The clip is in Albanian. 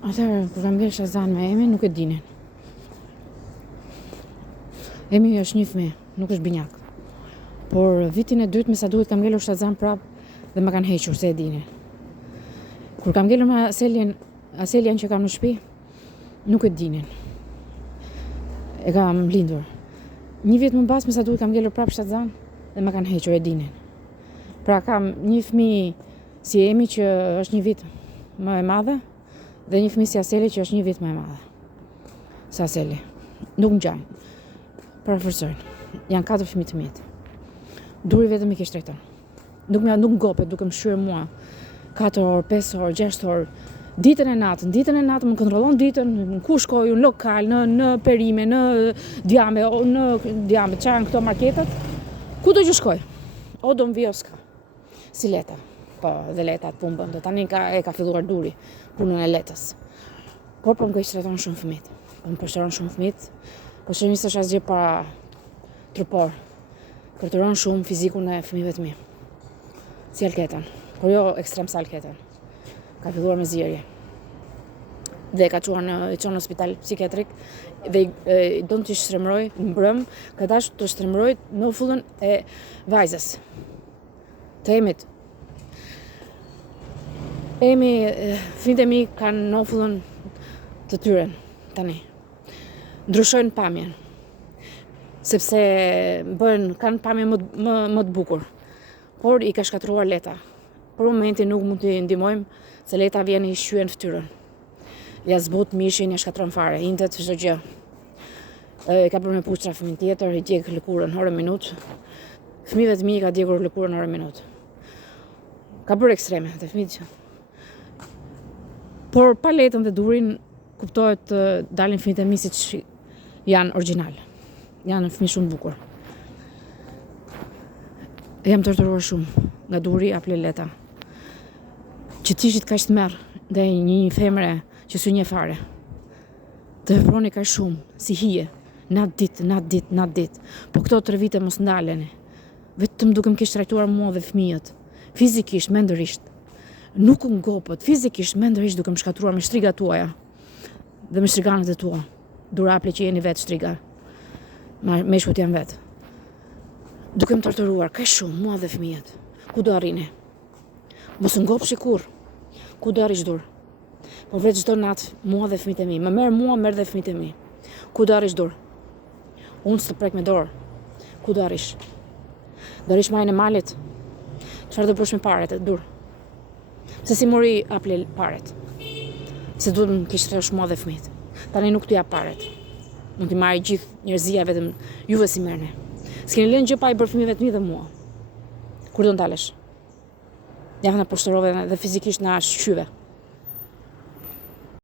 Atëherë, kur kam ngel Shazan me Emin, nuk e dinin. Emi është një fëmijë, nuk është binjak. Por vitin e dytë me sa duhet kam ngelur Shazan prap dhe më kanë hequr se e dinin. Kur kam ngelur me Aselian që kam në shtëpi, nuk e dinin. E kam lindur. Një vit më pas me sa duhet kam ngelur prap Shazan dhe më kanë hequr, e dinin. Pra kam një fëmijë si Emi që është një vit më e madhe dhe një fëmijë si Aseli që është një vit më e madhe. Sa Aseli. Nuk ngjajnë. Paraforcojnë. Janë 4 fëmijë të mit. Duri vetëm i kish drejton. Nuk ngopet duke më shyrë mua 4 orë, 5 orë, 6 orë, ditën e natën më kontrollon ditën, ku shkoj në lokal, në perime, në djame, çfarë janë këto marketat, kudo që shkoj. O do më vi o s'ka. Si Leta. Po, dhe Leta atë punë bën. Tani e ka filluar duri punën e Letës. Por po më shtrëton shumë fëmijët. Po më përshëron shumë fëmijët. Po që njësë është asgjë para trupor. Kërtëron shumë fizikun e fëmijëve të mi. Si Alketën. Por jo ekstrem sa Alketën. Ka filluar me zgjerje. Dhe ka çuar në spital psikiatrik dhe do të shtremëroj në mbrëm, ka dashur të shtremëroj në ufullën e vajzës. Të Emit. Emi, fëmijët e mi kanë në ufullën të tyre tani. Ndryshojnë pamjen. Sepse kanë pamjen më të bukur. Por i ka shkatruar Leta. Për momentin nuk mund t'i ndihmojmë se Leta vjen i shqyen fytyrën. Ja zbut mishin, ja shkatron fare, intet çdo gjë. Ka bërë me pushtra fëmin tjetër, i djeg lëkurën orë minutë. Fëmijëve të mi ka djegur lëkurën orë minutë. Ka bërë ekstreme të fëmijët. Por pa Letën dhe durin kuptohet dalin fëmijët e mi siç janë origjinal. Janë fëmijë shumë bukur. Jam torturuar shumë nga duri apo Leta. Që tishit kaq të merr dhe një femre që s'u njeh fare. Të veproni kaq shumë, si hije, natë ditë. Po këto 3 vite mos ndaleni. Vetëm duke më kish trajtuar mua dhe fëmijët, fizikisht, mendërisht. Nuk ngopët, fizikisht, mendërisht duke më shkatruar me shtrigat tuaja dhe me shtriganët e tua. Duraple që jeni vetë shtriga. Meshkut janë vetë. Duke më torturuar kaq shumë mua dhe fëmijët. Ku do arrini? Mos ngopshi kurrë. Ku do arrish dur? Po vetë çdo natë mua dhe fëmijët e mi. Më merr mua, merr dhe fëmijët e mi. Ku do arrish dur? Unë s'të prek me dorë. Ku do arrish? Do arrish majën e malit? Çfarë do bësh me paret e dur? Se si mori aple paret? Se duhet më kish rresh mua dhe fëmijët. Tani nuk t'u jap paret. Mund t'i marrë gjithë njerëzia vetëm juve si merrni. S'keni lënë gjë pa i bërë fëmijëve të mi dhe mua. Kur do ndalesh? Ja na poshterove dhe fizikisht na shqyve.